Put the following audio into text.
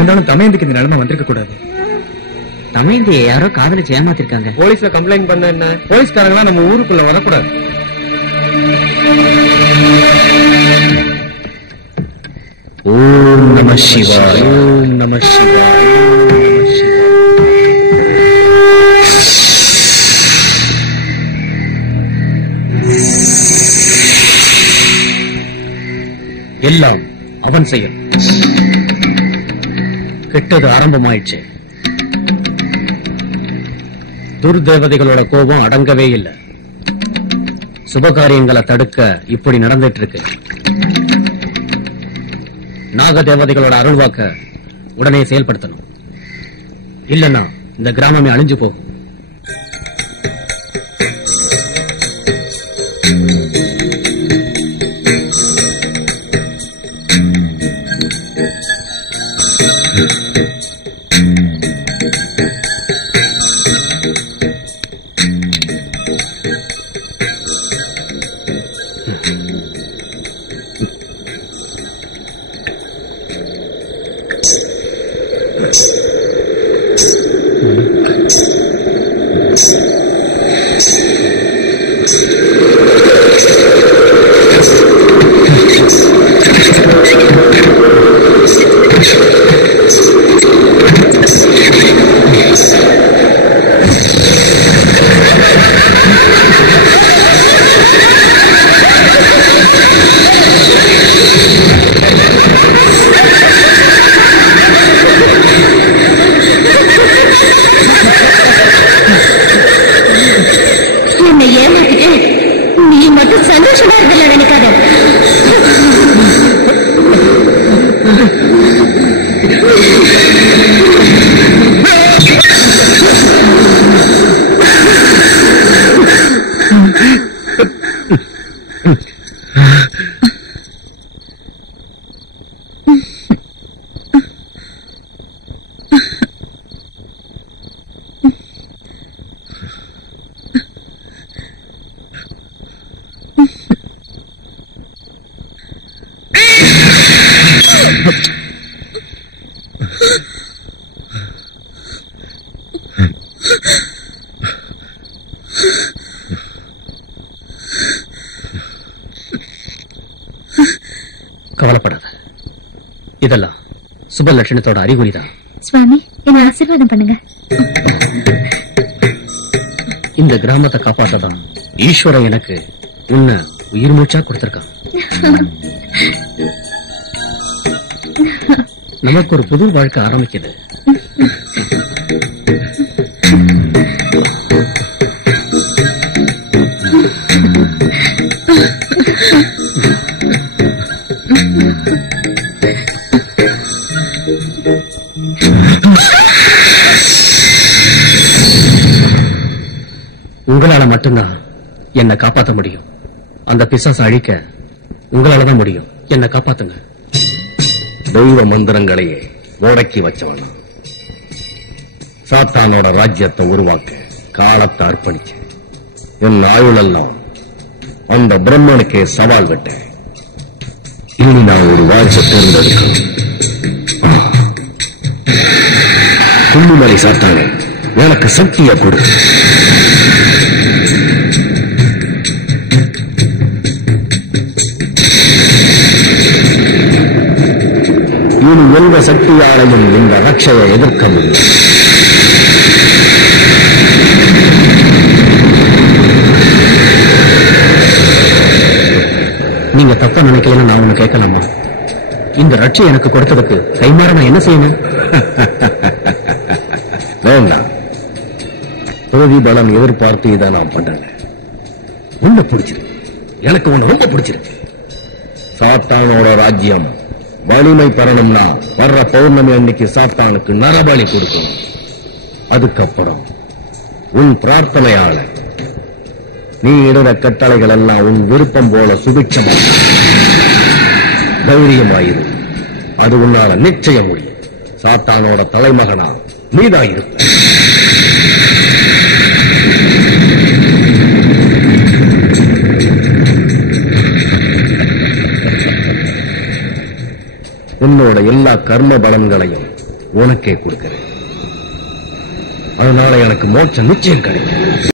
இருந்தாலும் தமையந்திக்கு இந்த நிலைமை வந்திருக்க கூடாது. தமையந்தியை யாரோ காதலிச்சு ஏமாத்திருக்காங்க. போலீஸ்ல கம்ப்ளைண்ட் பண்ண என்ன? போலீஸ்காரங்களா நம்ம ஊருக்குள்ள வரக்கூடாது. ஓம் நம சிவாய. ஓம் நம சிவாய. எல்லாம் அவன் செய்யும். கெட்டது ஆரம்பமாயிடுச்சு. துர்தேவதைகளோட கோபம் அடங்கவே இல்லை. சுபகாரியங்களை தடுக்க இப்படி நடந்துட்டு இருக்கு. நாக தேவதைகளோட அருள்வாக்க உடனே செயல்படுத்தணும். இல்லன்னா இந்த கிராமமே அழிஞ்சு போகும். கவலைப்படாத. இதெல்லாம் சுப லட்சணத்தோட அறிகுறிதான். சுவாமி, என்ன ஆசீர்வாதம் பண்ணுங்க. இந்த கிராமத்தை காப்பாற்றதான் ஈஸ்வரன் எனக்கு உன்னை உயிர் மூச்சா கொடுத்திருக்கான். நமக்கு ஒரு புது வாழ்க்கை ஆரம்பிக்குது. உங்களால மட்டும்தான் என்னை காப்பாற்ற முடியும். அந்த பிசாசை அழிக்க உங்களாலதான் முடியும். என்னை காப்பாத்துங்க. தெய்வ மந்திரங்களையே ஓடக்கி வச்சவனா சாத்தானோட ராஜ்யத்தை உருவாக்க காலத்தை அர்ப்பணிச்சு என் ஆயுளெல்லாம் அந்த பிரம்மனுக்கே சவால் விட்டேன். இனி நான் ஒரு வாய்ப்பை தேர்ந்தெடுக்கிறேன். குள்ளுமலை சாத்தானே, எனக்கு சக்தியை கொடு. இனி எந்த சக்தியாலையும் இந்த ரட்சையை எதிர்க்க முடியும். நீங்க தப்பா நினைக்கலன்னு நான் ஒண்ணு கேட்கலாமா? இந்த ரட்சை எனக்கு கொடுத்ததுக்கு கைமாற நான் என்ன செய்யணும்? வேண்டாம். பிரதிபலன் எதிர்பார்த்து இதை நான் பண்றேன். உன்னை பிடிச்சிருக்கு. எனக்கு உன்னை ரொம்ப பிடிச்சிருக்கு. சாத்தானோட ராஜ்யம் வலிமை பெறணும்னா வர்ற பௌர்ணமி அன்னைக்கு சாத்தானுக்கு நரபலி கொடுக்கணும். அதுக்கப்புறம் உன் பிரார்த்தனையால நீ இடுற கட்டளைகள் எல்லாம் உன் விருப்பம் போல சுபிட்சமா தைரியமாயிரு. அது உன்னால நிச்சயம் முடியும். சாத்தானோட தலைமகனா நீதான் இருப்ப. உன்னோட எல்லா கர்ம பலன்களையும் உனக்கே கொடுக்கிறேன். அதனால எனக்கு மோட்சம் நிச்சயம் கிடைக்கும்.